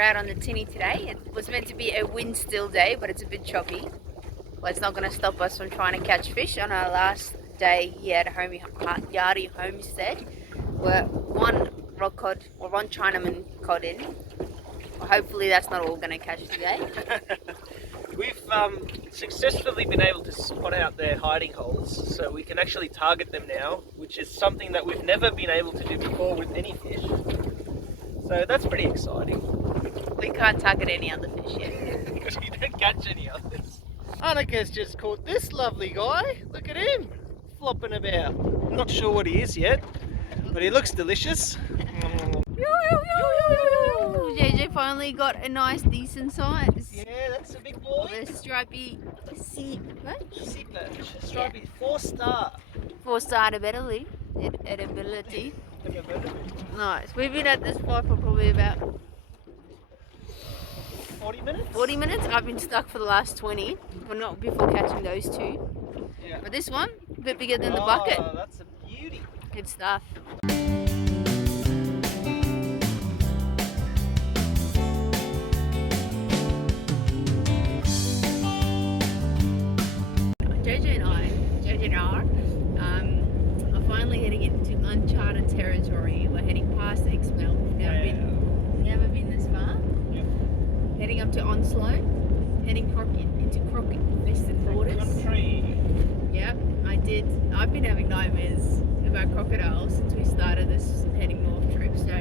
out on the tinny today. It was meant to be a wind still day, but it's a bit choppy. Well, it's not going to stop us from trying to catch fish on our last day here at Yardie Homestead. We're one rock cod, or one Chinaman cod in. Well, hopefully that's not all we're going to catch today. We've successfully been able to spot out their hiding holes, so we can actually target them now, which is something that we've never been able to do before with any fish. So that's pretty exciting. We can't target any other fish yet. Because we don't catch any others. Annika's just caught this lovely guy. Look at him, flopping about. I'm not sure what he is yet, but he looks delicious. JJ finally got a nice decent size. Yeah, that's a big boy. The stripy sea perch. Sea perch, stripy, 4-star. 4-star edibility. Nice. We've been at this spot for probably about 40 minutes? 40 minutes. I've been stuck for the last 20. Well, not before catching those two. Yeah. But this one, a bit bigger than the bucket. Oh, that's a beauty. Good stuff. JJ and I are finally heading into uncharted territory. We're heading past Exmouth. Never been this far. Yep. Heading up to Onslow, heading into croc-infested waters. Country. Yep, I've been having nightmares about crocodiles since we started this heading north trip. So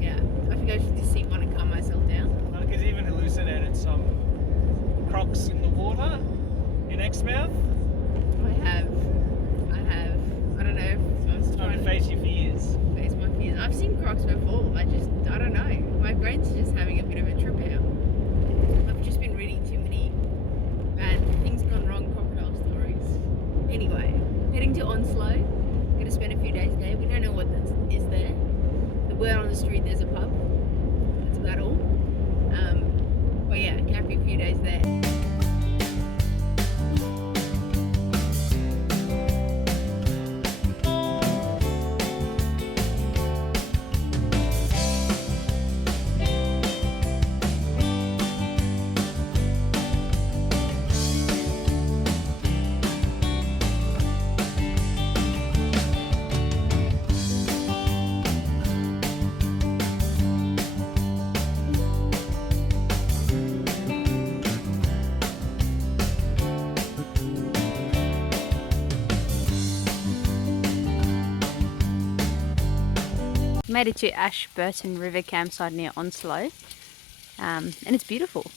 yeah, I think I should just sit one and calm myself down. Annika's even hallucinated some crocs in the water in Exmouth. I don't know. So it's time to face your fears. Face my fears. I've seen crocs before. I don't know. My brain's just having a bit of a trip out. I've just been reading too many bad things gone wrong crocodile stories. Anyway, heading to Onslow. Gonna spend a few days there. We don't know what is there. The word on the street, there's a pub. That's about all. But yeah, camping a few days there. Made it to Ashburton River Campsite near Onslow, and it's beautiful.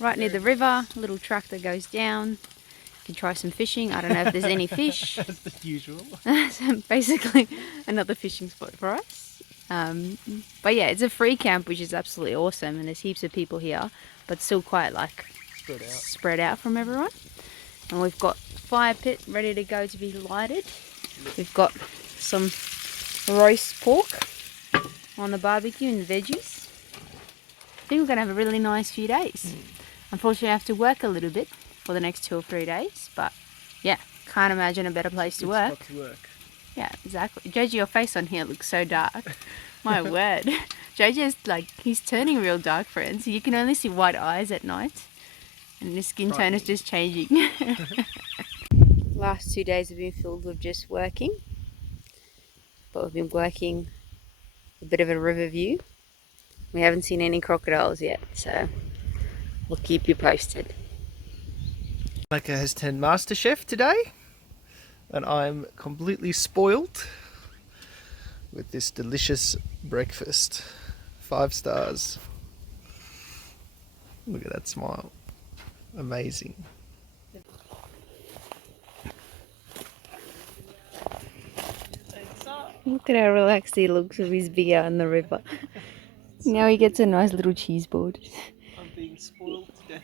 Right near the river, a little track that goes down. You can try some fishing. I don't know if there's any fish. That's the usual. So basically, another fishing spot for us. But yeah, it's a free camp, which is absolutely awesome, and there's heaps of people here, but still quite like spread out from everyone. And we've got fire pit ready to go to be lighted. We've got some roast pork on the barbecue and the veggies. I think we're going to have a really nice few days. Unfortunately I have to work a little bit for the next 2 or 3 days, but yeah, can't imagine a better place to work. Yeah, exactly. JJ, your face on here looks so dark. My word. JJ's like, he's turning real dark, friends. You can only see white eyes at night and his skin tone is just changing. Last 2 days have been filled with just working. But we've been working a bit of a river view. We haven't seen any crocodiles yet, so we'll keep you posted. Annika has turned Master Chef today, and I'm completely spoiled with this delicious breakfast. 5 stars. Look at that smile. Amazing. Look at how relaxed he looks with his beer out in the river. Now he gets a nice little cheese board. I'm being spoiled to death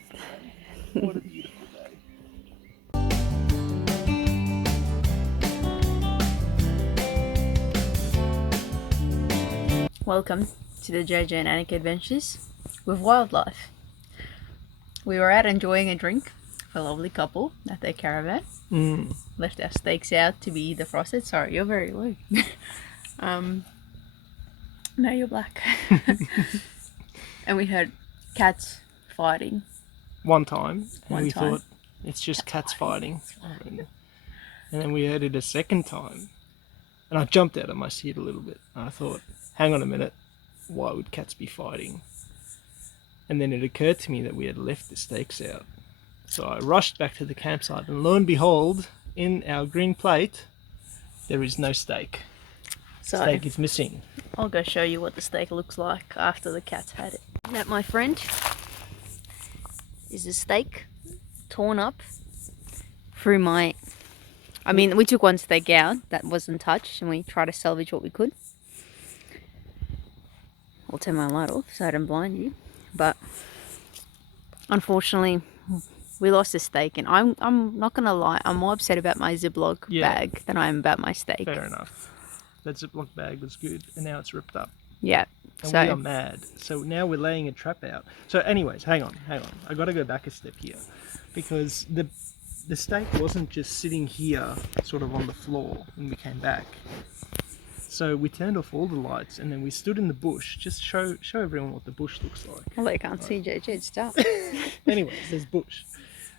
today. What a beautiful day. Welcome to the JJ and Annika Adventures with Wildlife. We were out enjoying a drink for a lovely couple at their caravan. Left our steaks out to be defrosted. Sorry, you're very low. No, you're black. And we heard cats fighting. One time, and One we time. thought it's just cats fighting. And then we heard it a second time, and I jumped out of my seat a little bit. And I thought, hang on a minute, why would cats be fighting? And then it occurred to me that we had left the steaks out. So I rushed back to the campsite, and lo and behold, in our green plate, there is no steak. So Steak is missing. I'll go show you what the steak looks like after the cats had it. That, my friend, is a steak torn up through my... I mean, we took one steak out that wasn't touched and we tried to salvage what we could. I'll turn my light off so I don't blind you. But unfortunately, we lost the steak, and I'm not going to lie, I'm more upset about my Ziploc bag than I am about my steak. Fair enough. That Ziploc bag was good, and now it's ripped up. Yeah. And we are mad. So now we're laying a trap out. So anyways, hang on. I got to go back a step here, because the steak wasn't just sitting here sort of on the floor when we came back. So we turned off all the lights, and then we stood in the bush. Just show everyone what the bush looks like. Well, they can't see JJ, it's dark. Anyways, there's bush.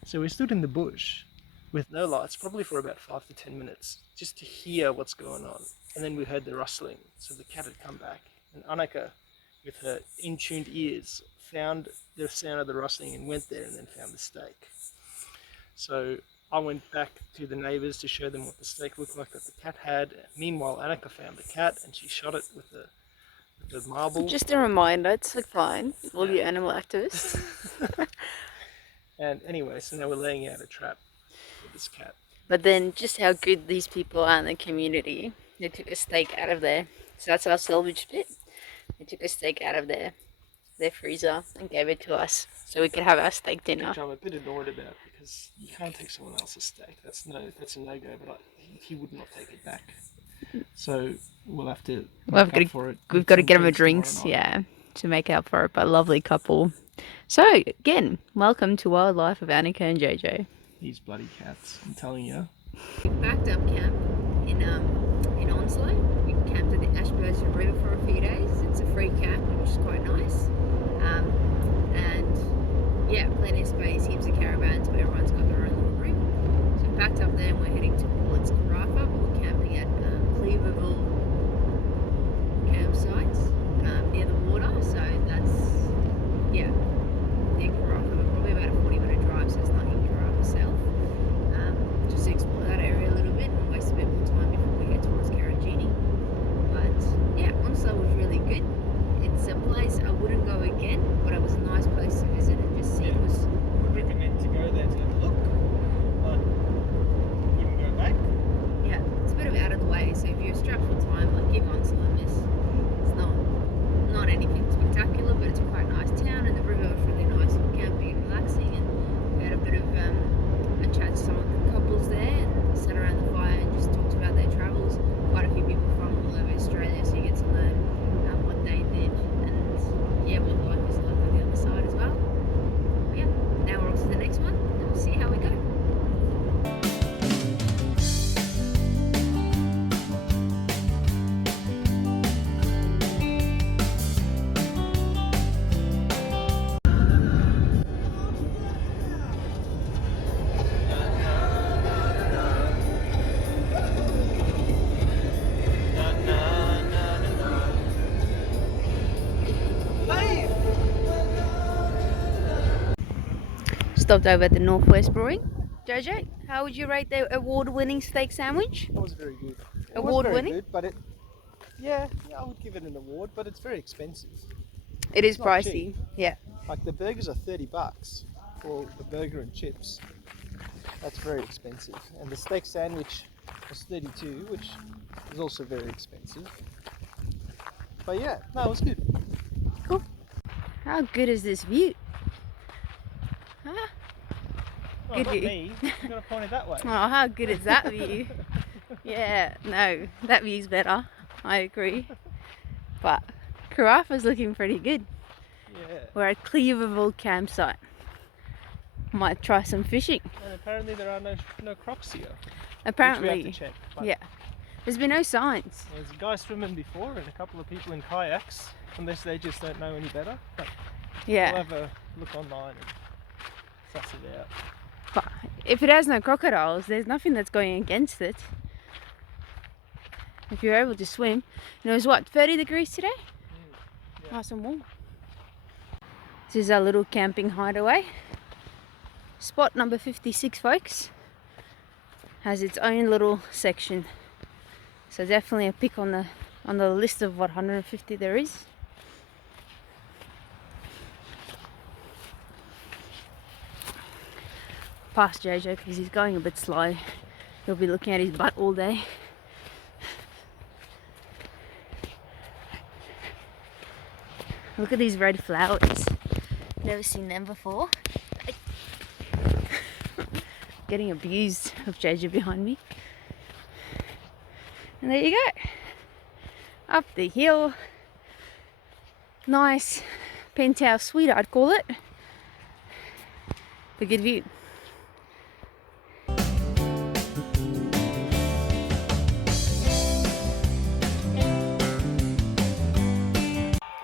So we stood in the bush with no lights, probably for about 5 to 10 minutes, just to hear what's going on. And then we heard the rustling, so the cat had come back. And Annika, with her in-tuned ears, found the sound of the rustling and went there, and then found the steak. So I went back to the neighbours to show them what the steak looked like that the cat had. Meanwhile, Annika found the cat, and she shot it with the marble. Just a reminder, it's like fine, all you animal activists. And anyway, so now we're laying out a trap with this cat. But then just how good these people are in the community. They took a steak out of there. So that's our salvage bit. They took a steak out of their freezer and gave it to us so we could have our steak dinner. Which I'm a bit annoyed about, because you can't take someone else's steak. That's a no-go, but he would not take it back. So we'll have to make up for it. We've got to get them a drinks, to make up for it. But lovely couple. So again, welcome to Wildlife of Annika and JJ. These bloody cats, I'm telling you. We packed up camp in Onslow. We camped at the Ashburton River for a few days. It's a free camp, which is quite nice. And yeah, plenty of space, heaps of caravans where everyone's got their own little room. So we packed up there and we're heading towards Karratha. We're camping at Cleaverville Campsite near the water. So that's, near Karratha. We're probably about a 40-minute drive, so it's not in Karratha itself. Just to explore that area a little bit and waste a bit more time before we head towards Karratha. But yeah, Onslow was really good. It's a place I wouldn't go again, but it was a nice place to visit and just see. Would recommend to go there to have a look, but wouldn't go back. Yeah, it's a bit of out of the way, so if you're strapped for time, like give Onslow a miss. It's not anything spectacular, but it's a quite nice town, and the river was really nice for camping and relaxing, and we had a bit of a chat to some of the couples there and sat around the fire and just talked about their travels. Quite a few people from all over Australia, so you get to learn what they did and what life is like on the other side as well. But yeah, now we're on to the next one and we'll see how we go. Stopped over at the Northwest Brewing. JJ, how would you rate their award-winning steak sandwich? It was very good. Award-winning? But I would give it an award, but it's very expensive. It is not pricey. cheap. Yeah. Like the burgers are $30 for the burger and chips. That's very expensive. And the steak sandwich was $32, which is also very expensive. But yeah, no, it was good. Cool. How good is this view? Huh? Well, Good not view. me. You've got to point it that way. Oh, how good is that view? Yeah, no, that view's better. I agree. But Karratha's looking pretty good. Yeah. We're at Cleaverville Campsite. Might try some fishing. And apparently there are no crocs here. Apparently. Which we have to check. But Yeah. There's been no signs. there's a guy swimming before and a couple of people in kayaks, unless they just don't know any better. But Yeah. We'll have a look online and suss it out. But if it has no crocodiles, there's nothing that's going against it. If you're able to swim. And it was what, 30 degrees today? Yeah. Nice and warm. This is our little camping hideaway. Spot number 56, folks. Has its own little section. So definitely a pick on the list of what 150 there is. Past JJ because he's going a bit slow. He'll be looking at his butt all day. Look at these red flowers. Never seen them before. Getting abused of JJ behind me. And there you go. Up the hill. Nice penthouse suite, I'd call it. A good view.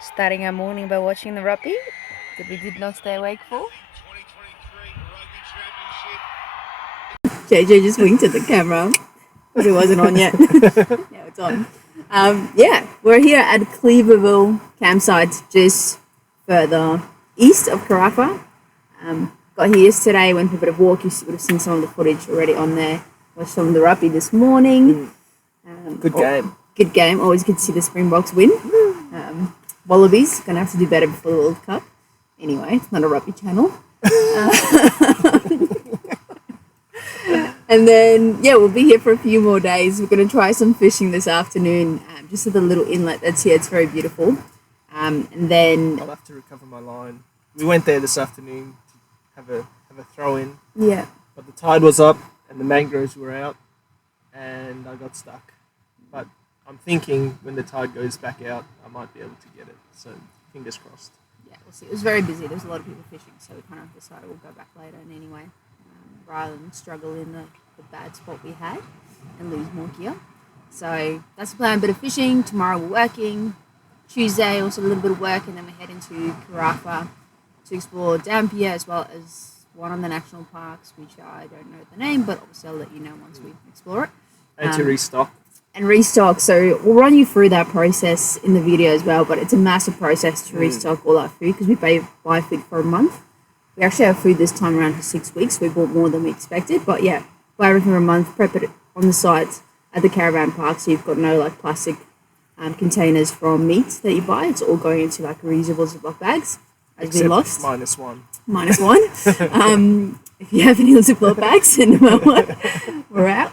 Starting our morning by watching the rugby that we did not stay awake for. JJ just winked at the camera, but it wasn't on yet. Yeah, it's on. Yeah, we're here at Cleaverville Campsite, just further east of Karratha. Got here yesterday, went for a bit of walk. You would have seen some of the footage already on there. Watched some of the rugby this morning. Good game. Good game. Always good to see the Springboks win. Wallabies going to have to do better before the World Cup. Anyway, it's not a rugby channel. And then, yeah, we'll be here for a few more days. We're going to try some fishing this afternoon, just at the little inlet that's here. It's very beautiful. And then... I'll have to recover my line. We went there this afternoon to have a throw-in. Yeah. But the tide was up and the mangroves were out and I got stuck. But I'm thinking when the tide goes back out, I might be able to get it. So, fingers crossed. Yeah, we'll see. It was very busy. There's a lot of people fishing, so we kind of decided we'll go back later. And anyway, rather than struggle in the bad spot we had and lose more gear. So that's the plan. A bit of fishing. Tomorrow we're working. Tuesday also a little bit of work, and then we head into Karratha to explore Dampier as well as one of the national parks, which I don't know the name, but obviously I'll let you know once we explore it. And to restock. And restock. So we'll run you through that process in the video as well, but it's a massive process to restock all our food because we buy food for a month. We actually have food this time around for 6 weeks. We bought more than we expected, but yeah, buy everything for a month, prep it on the site at the caravan park, so you've got no like plastic containers from meat that you buy. It's all going into like reusable Ziploc bags. As we lost. Minus one. If you have any Ziploc bags, send them our we're out.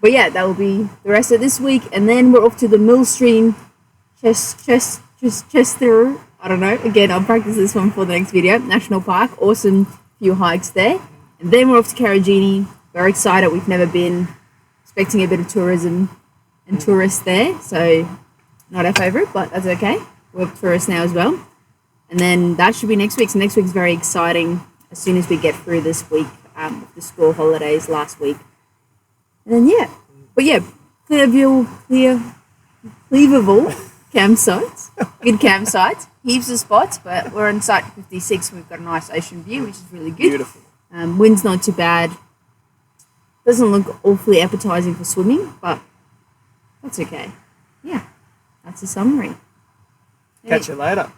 But yeah, that will be the rest of this week, and then we're off to the Millstream Chester. I don't know. Again, I'll practice this one for the next video. National Park, awesome few hikes there, and then we're off to Karratha. Very excited. We've never been. Expecting a bit of tourism and tourists there, so not our favourite, but that's okay. We're tourists now as well, and then that should be next week. So next week's very exciting. As soon as we get through this week, with the school holidays last week. And then, yeah. But yeah, Cleaverville Campsite. Good campsite. Heaps of spots, but we're on site 56 and we've got a nice ocean view, which is really good. Beautiful. Wind's not too bad. Doesn't look awfully appetising for swimming, but that's okay. Yeah, that's a summary. Catch you later.